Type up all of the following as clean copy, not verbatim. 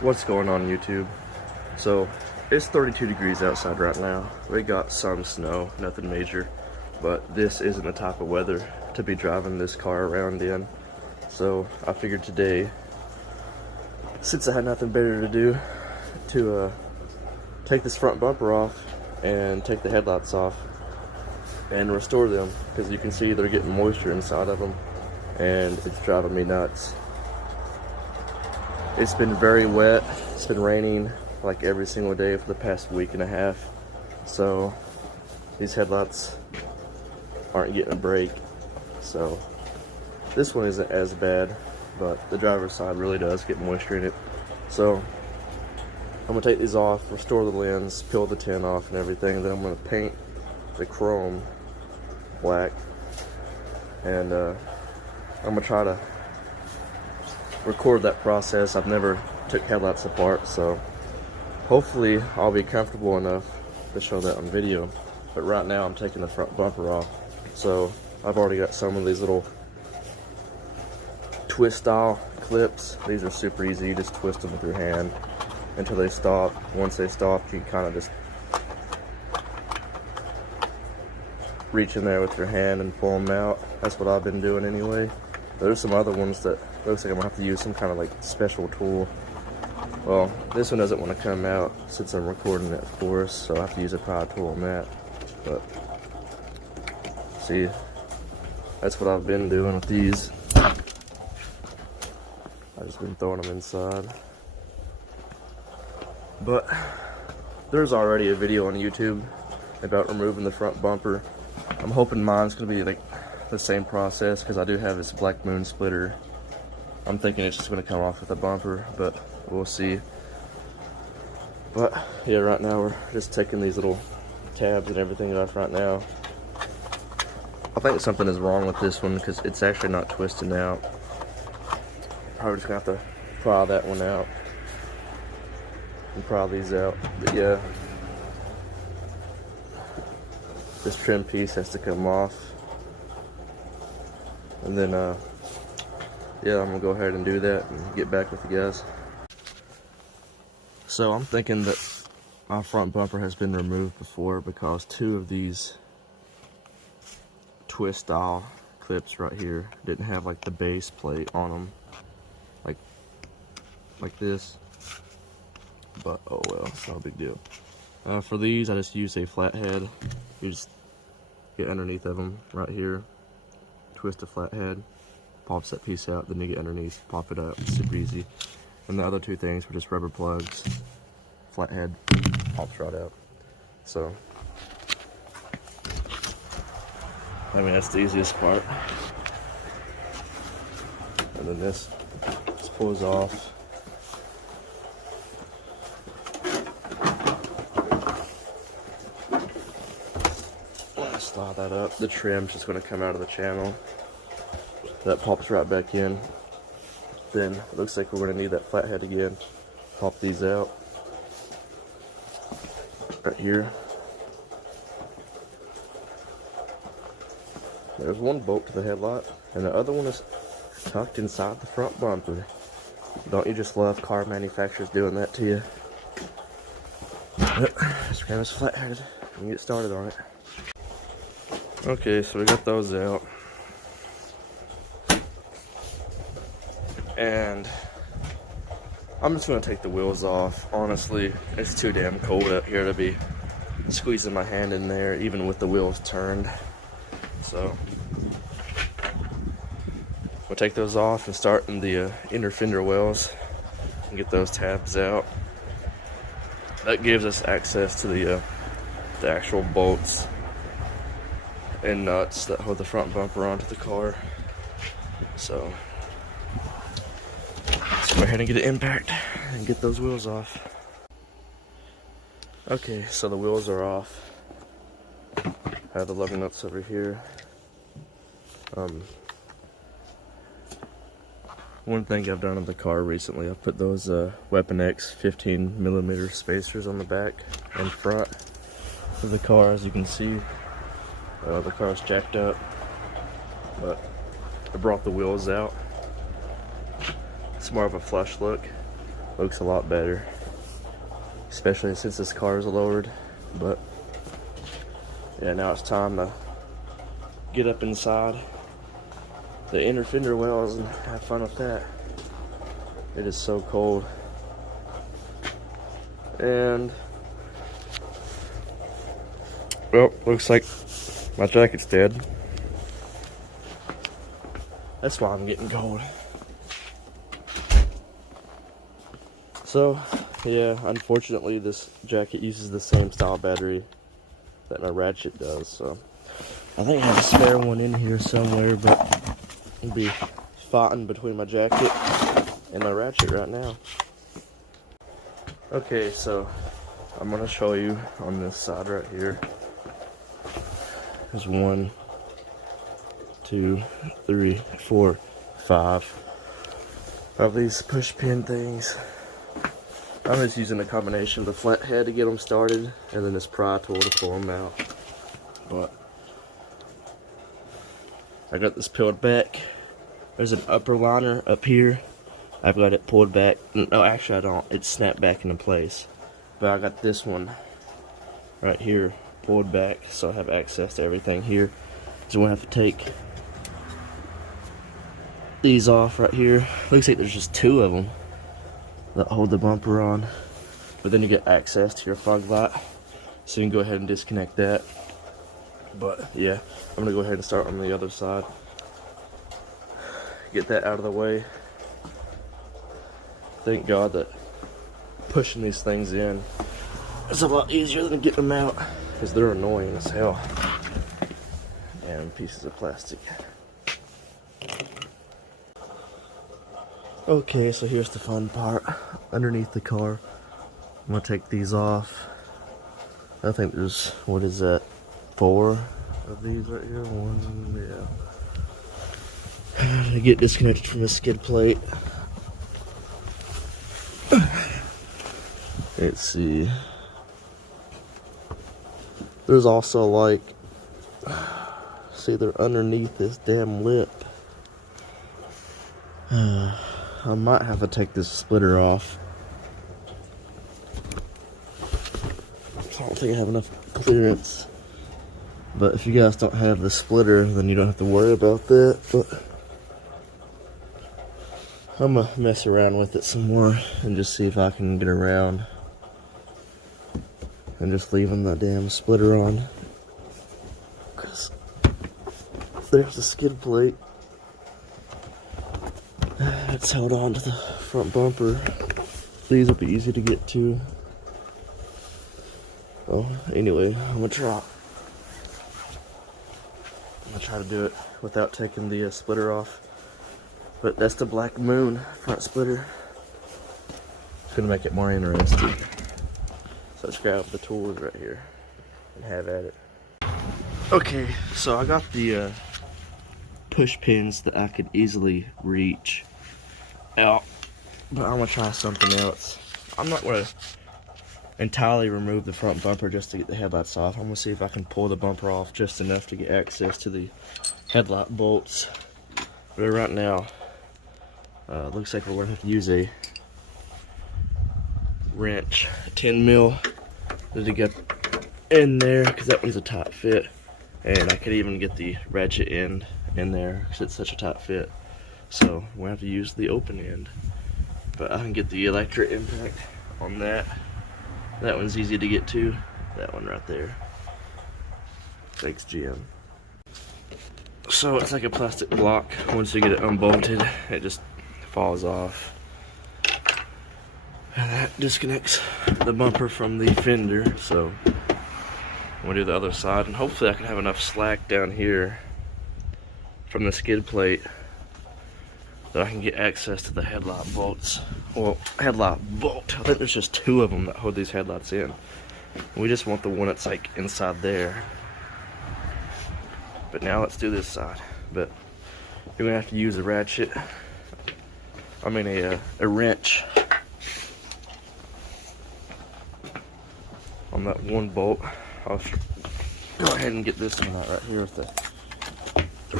What's going on YouTube? So it's 32 degrees outside right now. We got some snow, nothing major, but this isn't the type of weather to be driving this car around in. So I figured today, since I had nothing better to do, to take this front bumper off and take the headlights off and restore them, because you can see they're getting moisture inside of them and it's driving me nuts. It's been very wet. It's been raining like every single day for the past week and a half, so these headlights aren't getting a break. So this one isn't as bad, but the driver's side really does get moisture in it. So I'm gonna take these off, restore the lens, peel the tin off and everything, and then I'm gonna paint the chrome black, and I'm gonna try to record that process. I've never took headlights apart, so hopefully I'll be comfortable enough to show that on video. But right now I'm taking the front bumper off, so I've already got some of these little twist style clips. These are super easy. You just twist them with your hand until they stop. Once they stop, you can kind of just reach in there with your hand and pull them out. That's what I've been doing anyway. There's some other ones that looks like I'm gonna have to use some kind of like special tool. Well, this one doesn't want to come out since I'm recording it, of course, so I have to use a power tool on that. But see, that's what I've been doing with these. I've just been throwing them inside. But there's already a video on YouTube about removing the front bumper. I'm hoping mine's gonna be like the same process, because I do have this black moon splitter. I'm thinking it's just gonna come off with the bumper, but we'll see. But yeah, right now we're just taking these little tabs and everything off right now. I think something is wrong with this one because it's actually not twisting out. Probably just gonna have to pry that one out and pry these out. But yeah, this trim piece has to come off, and then yeah, I'm gonna go ahead and do that and get back with you guys. So I'm thinking that my front bumper has been removed before, because two of these twist style clips right here didn't have like the base plate on them, like this. But oh well, it's not a big deal. For these, I just use a flathead. You just get underneath of them right here, twist a flathead, pops that piece out, then you get underneath, pop it up. It's super easy. And the other two things were just rubber plugs. Flathead pops right out. So I mean, that's the easiest part. And then this pulls off. Slide that up. The trim's just going to come out of the channel. That pops right back in. Then it looks like we're going to need that flathead again. Pop these out right here. There's one bolt to the headlight, and the other one is tucked inside the front bumper. Don't you just love car manufacturers doing that to you? Let's grab this flathead and get started on it. Okay, so we got those out. And I'm just gonna take the wheels off. Honestly, it's too damn cold out here to be squeezing my hand in there, even with the wheels turned. So we'll take those off and start in the inner fender wells and get those tabs out. That gives us access to the actual bolts and nuts that hold the front bumper onto the car. So let's go ahead and get an impact and get those wheels off. Okay, so the wheels are off. I have the lug nuts over here. One thing I've done on the car recently, I've put those Weapon X 15mm spacers on the back and front of the car. As you can see, the car's jacked up, but I brought the wheels out. It's more of a flush look. looks a lot better, especially since this car is lowered. But yeah, now it's time to get up inside the inner fender wells and have fun with that. It is so cold. And well, looks like my jacket's dead. That's why I'm getting cold. So yeah, unfortunately this jacket uses the same style battery that my ratchet does, so I think I have a spare one in here somewhere, but it'll be fighting between my jacket and my ratchet right now. Okay, so I'm gonna show you on this side right here. There's 1, 2, 3, 4, 5 of these push pin things. I'm just using a combination of the flat head to get them started, and then this pry tool to pull them out. But I got this peeled back. There's an upper liner up here. I've got it pulled back. No, actually I don't. It's snapped back into place. But I got this one right here pulled back, so I have access to everything here. So we'll have to take these off right here. Looks like there's just 2 of them that hold the bumper on. But then you get access to your fog light, so you can go ahead and disconnect that. But yeah, I'm gonna go ahead and start on the other side. Get that out of the way. Thank God that pushing these things in is a lot easier than getting them out, because they're annoying as hell. And pieces of plastic. Okay, so here's the fun part. Underneath the car, I'm gonna take these off. I think there's, what is that, 4 of these right here? 1, yeah. They get disconnected from the skid plate. Let's see. There's also like, see, they're underneath this damn lip. I might have to take this splitter off. I don't think I have enough clearance. But if you guys don't have the splitter, then you don't have to worry about that. But I'm gonna mess around with it some more and just see if I can get around and just leaving the damn splitter on, because there's the skid plate. It's held on to the front bumper. These will be easy to get to. Oh, anyway, I'm gonna try to do it without taking the splitter off. But that's the Black Moon front splitter. It's gonna make it more interesting. So let's grab the tools right here and have at it. Okay, so I got the push pins that I could easily reach out, but I'm gonna try something else. I'm not gonna entirely remove the front bumper just to get the headlights off. I'm gonna see if I can pull the bumper off just enough to get access to the headlight bolts. But right now, looks like we're gonna have to use a wrench, a 10 mil, to get in there, because that one's a tight fit. And I could even get the ratchet end in there because it's such a tight fit. So we'll have to use the open end. But I can get the electric impact on that. That one's easy to get to. That one right there. Thanks, GM. So it's like a plastic block. Once you get it unbolted, it just falls off. And that disconnects the bumper from the fender. So we'll do the other side, and hopefully I can have enough slack down here from the skid plate that I can get access to the headlight bolts. Well, headlight bolt. I think there's just 2 of them that hold these headlights in. We just want the one that's like inside there. But now let's do this side. But you're gonna have to use a ratchet. I mean a wrench on that one bolt. I'll go ahead and get this one out right here with the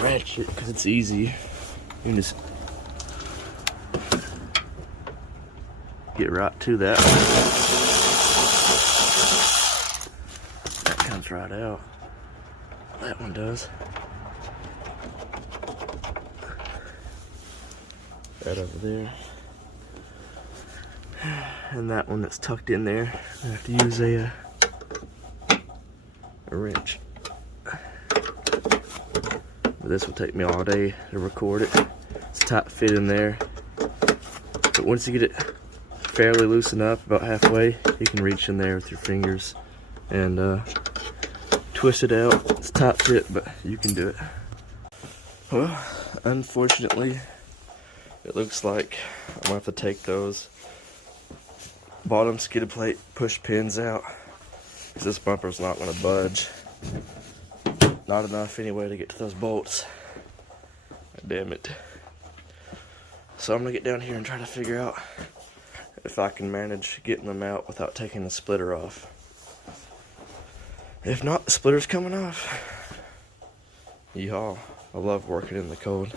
ratchet, because it's easy. You can just get right to that. That comes right out. That one does. That over there. And that one that's tucked in there, I have to use a wrench. But this will take me all day to record it. It's a tight fit in there. But once you get it fairly loosened up, about halfway, you can reach in there with your fingers and twist it out. It's a tight fit, but you can do it. Well, unfortunately, it looks like I'm gonna have to take those bottom skid plate push pins out, because this bumper's not gonna budge. Not enough anyway to get to those bolts. Damn it. So I'm gonna get down here and try to figure out if I can manage getting them out without taking the splitter off. If not, the splitter's coming off. Yeehaw. I love working in the cold.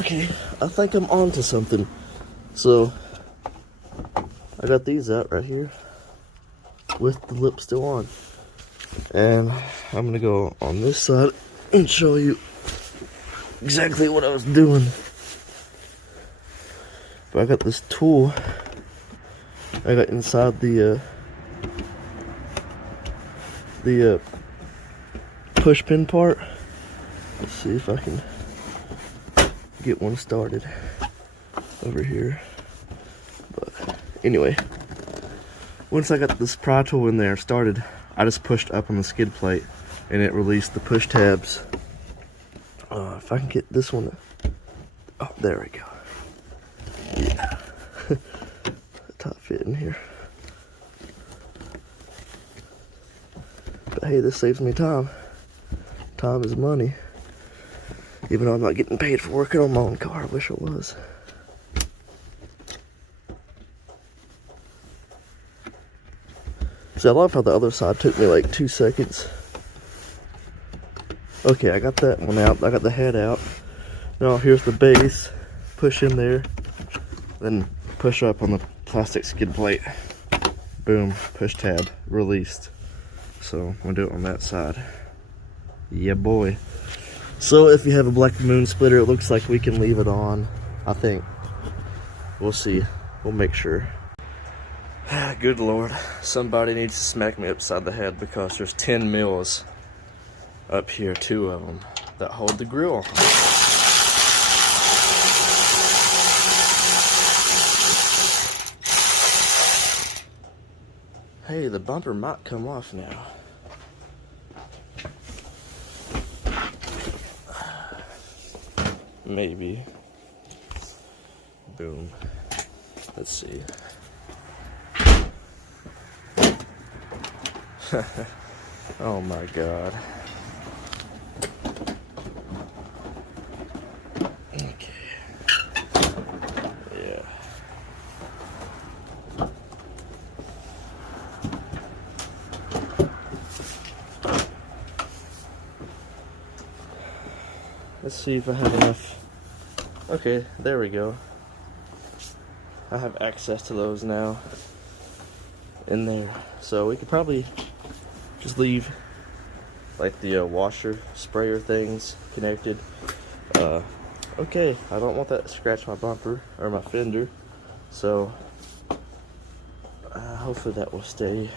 Okay, I think I'm onto something. So, I got these out right here with the lip still on. And I'm gonna go on this side and show you exactly what I was doing. But I got this tool I got inside the push pin part. Let's see if I can get one started over here. But anyway, once I got this pry tool in there started, I just pushed up on the skid plate and it released the push tabs. If I can get this one, oh, there we go. Yeah, top fit in here. But hey, this saves me time. Time is money. Even though I'm not getting paid for working on my own car, I wish I was. See, I love how the other side took me like 2 seconds. Okay, I got that one out. I got the head out. Now here's the base. Push in there. Then push up on the plastic skid plate. Boom. Push tab. Released. So I'm going to do it on that side. Yeah, boy. So if you have a Black Moon splitter, it looks like we can leave it on. I think. We'll see. We'll make sure. Good Lord. Somebody needs to smack me upside the head because there's 10 mils up here, 2 of them, that hold the grill. Hey, the bumper might come off now. Maybe. Boom. Let's see. Oh my God. Okay. Yeah. Let's see if I have enough. Okay, there we go. I have access to those now in there. So we could probably just leave like the washer sprayer things connected. Okay, I don't want that to scratch my bumper or my fender, so hopefully that will stay.